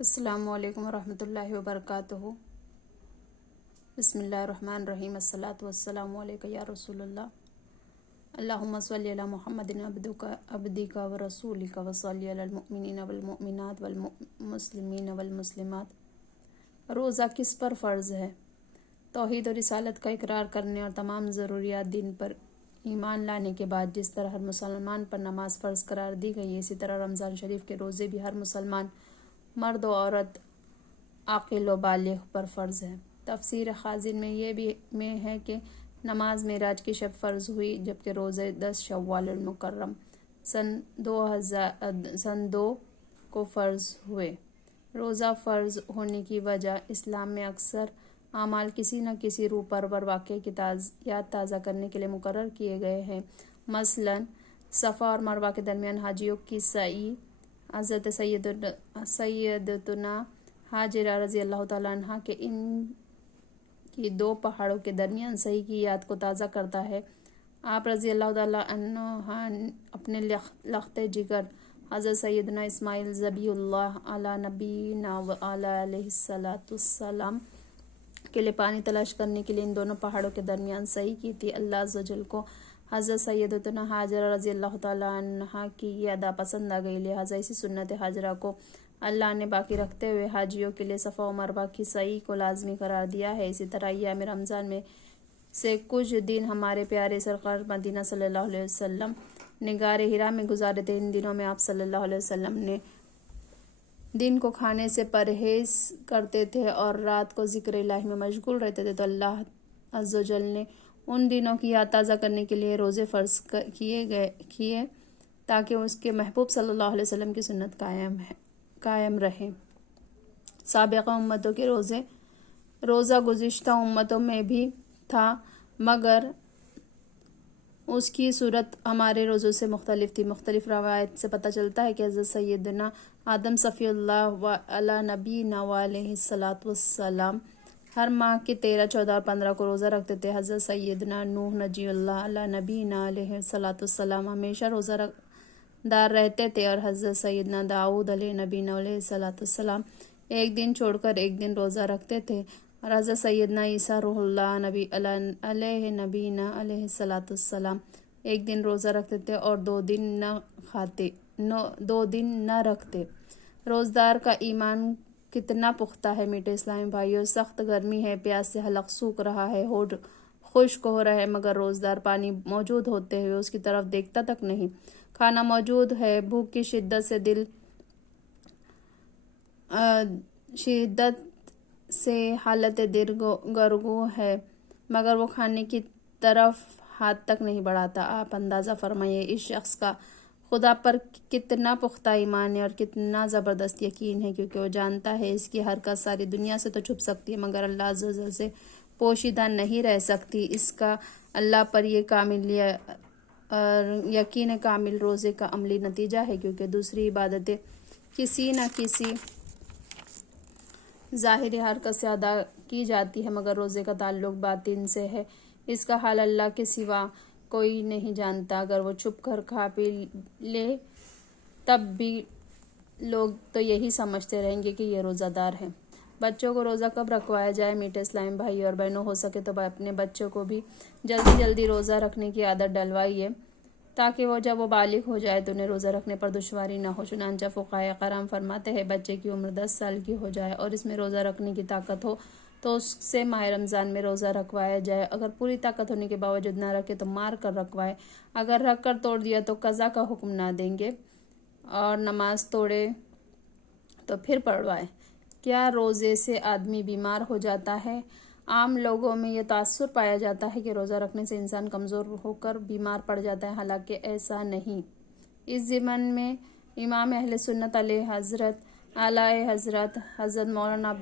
السلام علیکم ورحمۃ اللہ وبرکاتہ۔ بسم اللہ الرحمن الرحیم۔ الصلاۃ والسلام علیک یا رسول اللہ۔ اللہم صلی علی محمد عبدک ورسولک وصلی علی المؤمنین والمؤمنات والمسلمین والمسلمات۔ روزہ کس پر فرض ہے؟ توحید اور رسالت کا اقرار کرنے اور تمام ضروریات دین پر ایمان لانے کے بعد جس طرح ہر مسلمان پر نماز فرض قرار دی گئی ہے، اسی طرح رمضان شریف کے روزے بھی ہر مسلمان مرد و عورت عاقل و بالغ پر فرض ہے۔ تفسیر خازن میں یہ بھی ہے کہ نماز معراج کی شب فرض ہوئی، جبکہ روزے 10 شوال المکرم سن 2 کو فرض ہوئے۔ روزہ فرض ہونے کی وجہ اسلام میں اکثر اعمال کسی نہ کسی روح پرور واقعے کی یاد تازہ کرنے کے لیے مقرر کیے گئے ہیں۔ مثلاً صفا اور مروہ کے درمیان حاجیوں کی سعی، حضرت سیدتنا ہاجرہ رضی اللہ تعالیٰ عنہ کے ان کی 2 پہاڑوں کے درمیان سعی کی یاد کو تازہ کرتا ہے۔ آپ رضی اللہ تعالیٰ عنہ اپنے لخت جگر حضرت سیدنا اسماعیل ذبیح اللہ علی نبینا و علیہ السلام کے لیے پانی تلاش کرنے کے لیے ان دونوں پہاڑوں کے درمیان سعی کی تھی۔ اللہ عز و جل کو حضرت سیدتنا ہاجرہ رضی اللہ تعالیٰ عنہ کی یہ ادا پسند آ گئی، لہٰذا اسی سنت ہاجرہ کو اللہ نے باقی رکھتے ہوئے حاجیوں کے لیے صفا و مروہ کی سعی کو لازمی قرار دیا ہے۔ اسی طرح ایام رمضان میں سے کچھ دن ہمارے پیارے سرکار مدینہ صلی اللہ علیہ وسلم نے غار حرا میں گزارے تھے۔ ان دنوں میں آپ صلی اللہ علیہ وسلم نے دن کو کھانے سے پرہیز کرتے تھے اور رات کو ذکر الہی میں مشغول رہتے تھے، تو اللہ عز و جل نے ان دنوں کی یاد تازہ کرنے کے لیے روزے فرض کیے تاکہ اس کے محبوب صلی اللہ علیہ وسلم کی سنت قائم رہے۔ سابقہ امتوں کے روزہ گزشتہ امتوں میں بھی تھا، مگر اس کی صورت ہمارے روزوں سے مختلف تھی۔ مختلف روایت سے پتہ چلتا ہے کہ حضرت سیدنا آدم صفی اللہ علی نبینا و علیہ السلام ہر ماہ کے 13، 14 اور 15 کو روزہ رکھتے تھے۔ حضرت سیدنا نوح نجی اللہ علی نبینا علیہ السلام ہمیشہ روزہ دار رہتے تھے، اور حضرت سیدنا داؤد علیہ نبینا علیہ السلام ایک دن چھوڑ کر ایک دن روزہ رکھتے تھے، اور حضرت سیدنا عیسیٰ روح اللہ نبی علیہ نبینا علیہ السلام ایک دن روزہ رکھتے تھے اور 2 دن نہ رکھتے۔ روزدار کا ایمان کتنا پختہ ہے میٹھے اسلامی بھائیوں! سخت گرمی ہے، پیاس سے حلق سوکھ رہا ہے، ہونٹ خشک ہو رہا ہے، مگر روزدار پانی موجود ہوتے ہوئے اس کی طرف دیکھتا تک نہیں۔ کھانا موجود ہے، بھوک کی شدت سے حالت گرگو ہے، مگر وہ کھانے کی طرف ہاتھ تک نہیں بڑھاتا۔ آپ اندازہ فرمائیے اس شخص کا خدا پر کتنا پختہ ایمان ہے اور کتنا زبردست یقین ہے، کیونکہ وہ جانتا ہے اس کی حرکت ساری دنیا سے تو چھپ سکتی ہے مگر اللہ عز و جل سے پوشیدہ نہیں رہ سکتی۔ اس کا اللہ پر یہ کامل یقین کامل روزے کا عملی نتیجہ ہے، کیونکہ دوسری عبادتیں کسی نہ کسی ظاہری حرکت سے ادا کی جاتی ہے، مگر روزے کا تعلق باطن سے ہے۔ اس کا حال اللہ کے سوا کوئی نہیں جانتا۔ اگر وہ چھپ کر کھا پی لے تب بھی لوگ تو یہی سمجھتے رہیں گے کہ یہ روزہ دار ہے۔ بچوں کو روزہ کب رکھوایا جائے؟ میٹھے اسلامی بھائی اور بہنوں، ہو سکے تو اپنے بچوں کو بھی جلدی روزہ رکھنے کی عادت ڈلوائیے، تاکہ وہ جب وہ بالغ ہو جائے تو انہیں روزہ رکھنے پر دشواری نہ ہو۔ چنانچہ فقہائے کرام فرماتے ہیں بچے کی عمر 10 سال کی ہو جائے اور اس میں روزہ رکھنے کی طاقت ہو تو اس سے ماہ رمضان میں روزہ رکھوایا جائے۔ اگر پوری طاقت ہونے کے باوجود نہ رکھے تو مار کر رکھوائے۔ اگر رکھ کر توڑ دیا تو قضا کا حکم نہ دیں گے، اور نماز توڑے تو پھر پڑھوائے۔ کیا روزے سے آدمی بیمار ہو جاتا ہے؟ عام لوگوں میں یہ تاثر پایا جاتا ہے کہ روزہ رکھنے سے انسان کمزور ہو کر بیمار پڑ جاتا ہے، حالانکہ ایسا نہیں۔ اس ضمن میں امام اہل سنت اعلی حضرت مولانا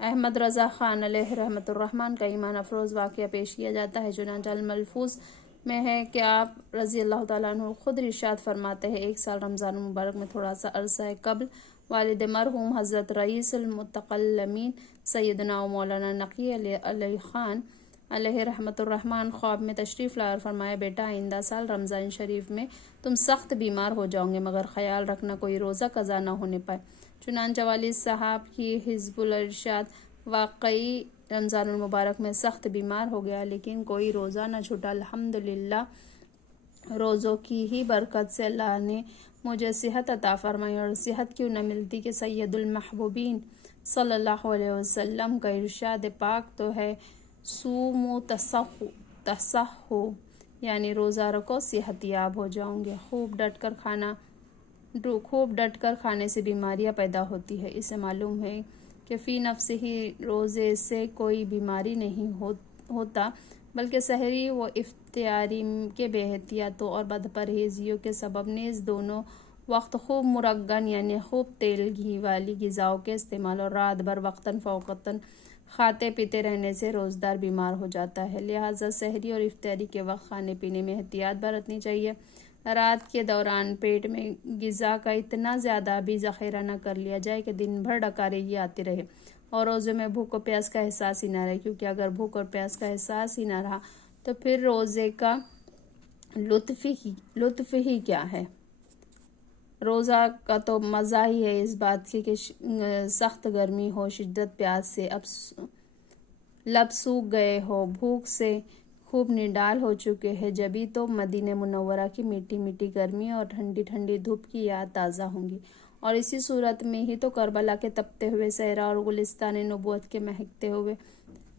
احمد رضا خان علیہ رحمۃ الرحمن کا ایمان افروز واقعہ پیش کیا جاتا ہے۔ چنانچہ الملفوظ میں ہے کہ آپ رضی اللہ تعالیٰ عنہ خود ارشاد فرماتے ہیں، ایک سال رمضان المبارک میں تھوڑا سا عرصہ قبل والد مرحوم حضرت رئیس المتکلمین سیدنا و مولانا نقی علی خان علیہ رحمۃ الرحمن خواب میں تشریف لا اور فرمایا، بیٹا آئندہ سال رمضان شریف میں تم سخت بیمار ہو جاؤ گے، مگر خیال رکھنا کوئی روزہ قضا نہ ہونے پائے۔ چنانچہ والد صاحب کی حزب الارشاد واقعی رمضان المبارک میں سخت بیمار ہو گیا، لیکن کوئی روزہ نہ چھوٹا۔ الحمدللہ، روزوں کی ہی برکت سے اللہ نے مجھے صحت عطا فرمائی، اور صحت کیوں نہ ملتی کہ سید المحبوبین صلی اللہ علیہ وسلم کا ارشاد پاک تو ہے، صوموا تصحوا، یعنی روزہ رکھو صحت یاب ہو جاؤ گے۔ خوب ڈٹ کر کھانے سے بیماریاں پیدا ہوتی ہے۔ اسے معلوم ہے کہ فی نفس ہی روزے سے کوئی بیماری نہیں ہوتا، بلکہ سحری و افطاری کے بے احتیاطیوں اور بدپرہیزیوں کے سبب نیز دونوں وقت خوب مرغن یعنی خوب تیل گھی والی غذاؤں کے استعمال اور رات بھر وقتاً فوقتاً کھاتے پیتے رہنے سے روزدار بیمار ہو جاتا ہے۔ لہٰذا سحری اور افطاری کے وقت کھانے پینے میں احتیاط برتنی چاہیے۔ رات کے دوران پیٹ میں غذا کا اتنا زیادہ بھی ذخیرہ نہ کر لیا جائے کہ دن بھر ڈکارگی آتی رہے اور روزے میں بھوک و پیاس کا احساس ہی نہ رہے، کیونکہ اگر بھوک اور پیاس کا احساس ہی نہ رہا تو پھر روزے کا لطف ہی کیا ہے۔ روزہ کا تو مزہ ہی ہے اس بات کی کہ سخت گرمی ہو، شدت پیاس سے اب لب سوکھ گئے ہو، بھوک سے خوب نڈال ہو چکے ہیں، جبھی تو مدینہ منورہ کی میٹھی میٹھی گرمی اور ٹھنڈی ٹھنڈی دھوپ کی یاد تازہ ہوں گی، اور اسی صورت میں ہی تو کربلا کے تپتے ہوئے صحرا اور گلستان نبوت کے مہکتے ہوئے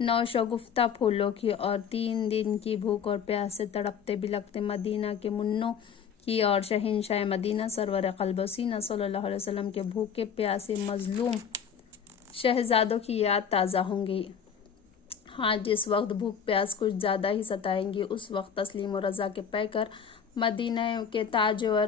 نوشگفتہ پھولوں کی اور 3 دن کی بھوک اور پیاس سے تڑپتے بلکتے مدینہ کے منوں کی اور شہنشاہ مدینہ سرور قلب و سینہ صلی اللہ علیہ وسلم کے بھوکے پیاسے مظلوم شہزادوں کی یاد تازہ ہوں گی۔ ہاں، جس وقت بھوک پیاس کچھ زیادہ ہی ستائیں گی، اس وقت تسلیم و رضا کے پیکر مدینہ کے تاجور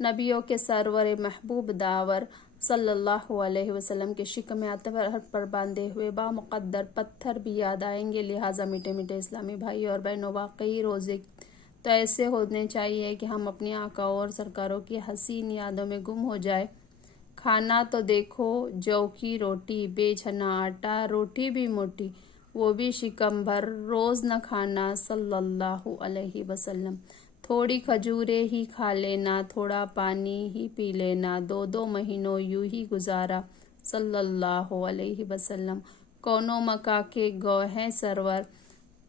نبیوں کے سرور محبوب داور صلی اللہ علیہ وسلم کے شکم اطہر پر باندھے ہوئے بامقدر پتھر بھی یاد آئیں گے۔ لہٰذا میٹھے میٹھے اسلامی بھائی اور بہنوں، واقعی روزے تو ایسے ہونے چاہیے کہ ہم اپنی آقا اور سرکاروں کی حسین یادوں میں گم ہو جائیں۔ کھانا تو دیکھو، جو کی روٹی، بے چھنا آٹا، روٹی بھی موٹی، وہ بھی شکم بھر، روز نہ کھانا صلی اللہ علیہ وسلم۔ تھوڑی کھجوریں ہی کھا لینا، تھوڑا پانی ہی پی لینا، 2 مہینوں یوں ہی گزارا صلی اللہ علیہ وسلم۔ کونوں مکہ کے گو ہیں سرور،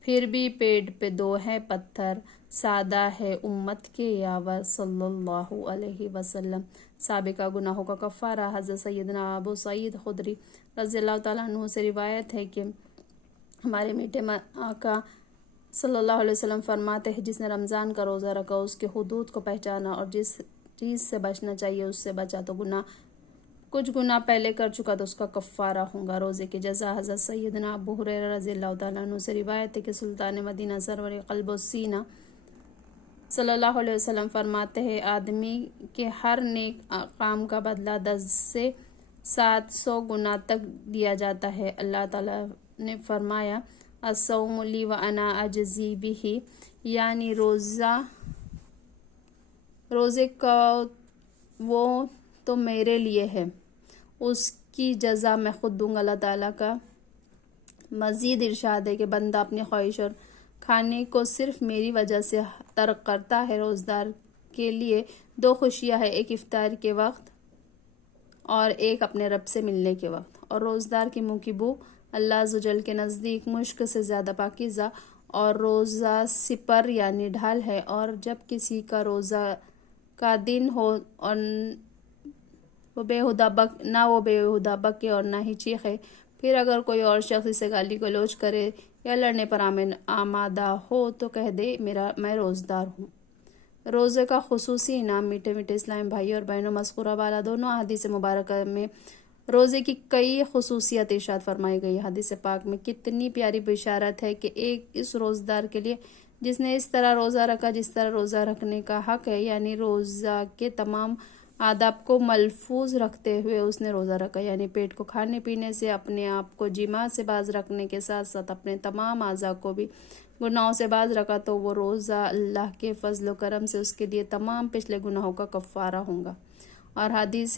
پھر بھی پیٹ پہ 2 ہیں پتھر، سادہ ہے امت کے یاور صلی اللہ علیہ وسلم۔ سابقہ گناہوں کا کفارہ۔ حضرت سیدنا ابو سعید خدری رضی اللہ تعالیٰ عنہ سے روایت ہے کہ ہمارے میٹھے آقا صلی اللہ علیہ وسلم فرماتے ہیں، جس نے رمضان کا روزہ رکھا، اس کے حدود کو پہچانا اور جس چیز سے بچنا چاہیے اس سے بچا، تو کچھ گناہ پہلے کر چکا تو اس کا کفارہ ہوگا۔ روزے کی جزا۔ حضرت سیدنا ابو ہریرہ رضی اللہ تعالیٰ عنہ سے روایت ہے کہ سلطان مدینہ سرور قلب و سینہ صلی اللہ علیہ وسلم فرماتے ہیں، آدمی کے ہر نیک کام کا بدلہ 10 سے 700 گنا تک دیا جاتا ہے۔ اللہ تعالیٰ نے فرمایا، الصوم لی وانا اجزی بہ، یعنی روزے کا وہ تو میرے لیے ہے، اس کی جزا میں خود دوں گا۔ اللہ تعالیٰ کا مزید ارشاد ہے کہ بندہ اپنی خواہش اور کھانے کو صرف میری وجہ سے ترک کرتا ہے۔ روزدار کے لیے 2 خوشیاں ہیں، ایک افطار کے وقت اور ایک اپنے رب سے ملنے کے وقت، اور روزدار کی منہ کی بو اللہ عز و جل کے نزدیک مشک سے زیادہ پاکیزہ، اور روزہ سپر یعنی ڈھال ہے، اور جب کسی کا روزہ کا دن ہو اور وہ بے ہودہ بکے اور نہ ہی چیخے، پھر اگر کوئی اور شخص اسے گالی گلوچ کرے یا لڑنے پر آمادہ ہو تو کہہ دے میں روزدار ہوں۔ روزے کا خصوصی انعام۔ میٹھے میٹھے اسلامی بھائی اور بہنوں، مذکورہ والا دونوں احادیث مبارکہ میں روزے کی کئی خصوصیت ارشاد فرمائی گئی۔ حدیث پاک میں کتنی پیاری بشارت ہے کہ ایک اس روزدار کے لیے جس نے اس طرح روزہ رکھا جس طرح روزہ رکھنے کا حق ہے، یعنی روزہ کے تمام آداب کو ملفوظ رکھتے ہوئے اس نے روزہ رکھا، یعنی پیٹ کو کھانے پینے سے، اپنے آپ کو جماع سے باز رکھنے کے ساتھ ساتھ اپنے تمام اعضاء کو بھی گناہوں سے باز رکھا، تو وہ روزہ اللہ کے فضل و کرم سے اس کے لیے تمام پچھلے گناہوں کا کفارہ ہوگا۔ اور حدیث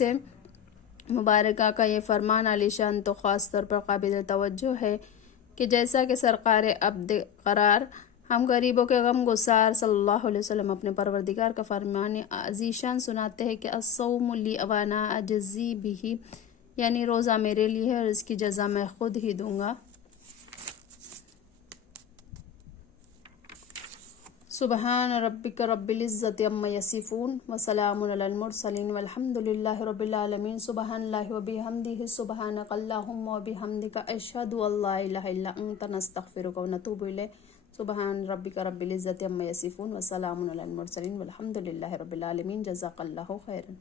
مبارکہ کا یہ فرمان عالی شان تو خاص طور پر قابل توجہ ہے کہ جیسا کہ سرکار عبد قرار ہم غریبوں کے غم گسار صلی اللہ علیہ وسلم اپنے پروردگار کا فرمان عزیشان سناتے ہیں کہ الصوم لی وانا اجزی بھی، یعنی روزہ میرے لیے ہے اور اس کی جزا میں خود ہی دوں گا۔ سبحان ربک رب العزت عما یصفون وسلام علی المرسلین والحمد للہ رب العالمین۔ سبحان اللہ وبحمدہ، سبحانک اللہم وبحمدک، اشہد ان لا الہ الا انت، نستغفرک ونتوب الیک۔ سبحان ربک رب العزت عما یصفون وسلام علی المرسلین والحمد للہ رب العالمین۔ جزاک اللہ خیرا۔